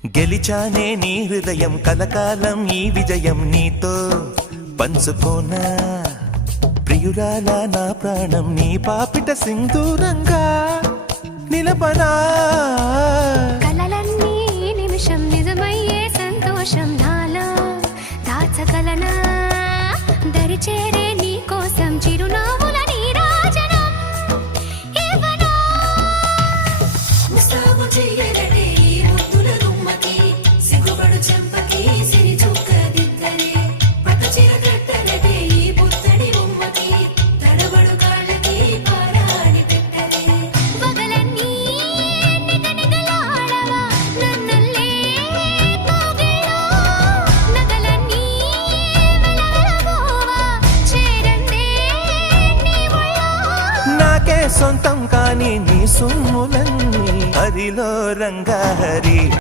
గెలిచానే నీ హృదయం కలకాలం ఈ విజయం నీతో పంచుకోనా ప్రియురాలా నా ప్రాణం నీ పాపిట సింధూరంగా నిలపనా కలలన్నీ నిమిషం నిజమయ్యే సంతోషం నాలో దాచగలనా దరిచేరే నీ కోసం చిరునవ్వుల నీరాజనం ఇవ్వనా ముస్తాబు చెయ్యలనే ఈ ముద్దుల గుమ్మకి సిగ్గుపడు చెంపకి సిరి చుక్క దిద్దలే పట్టు చీర కట్టలనే ఈ పుత్తడి బొమ్మకి తడబడు కాళ్ళకి పారాని పెట్టలే పగలన్నీ నిగనిగలాడవా నన్నల్లే కోగిలో నగలన్నీ వెలవెలబోవా చేరందే నీ ఒళ్ళో నాకే సొంతం కాని నీ సొమ్ములన్నీ హరిలో రంగా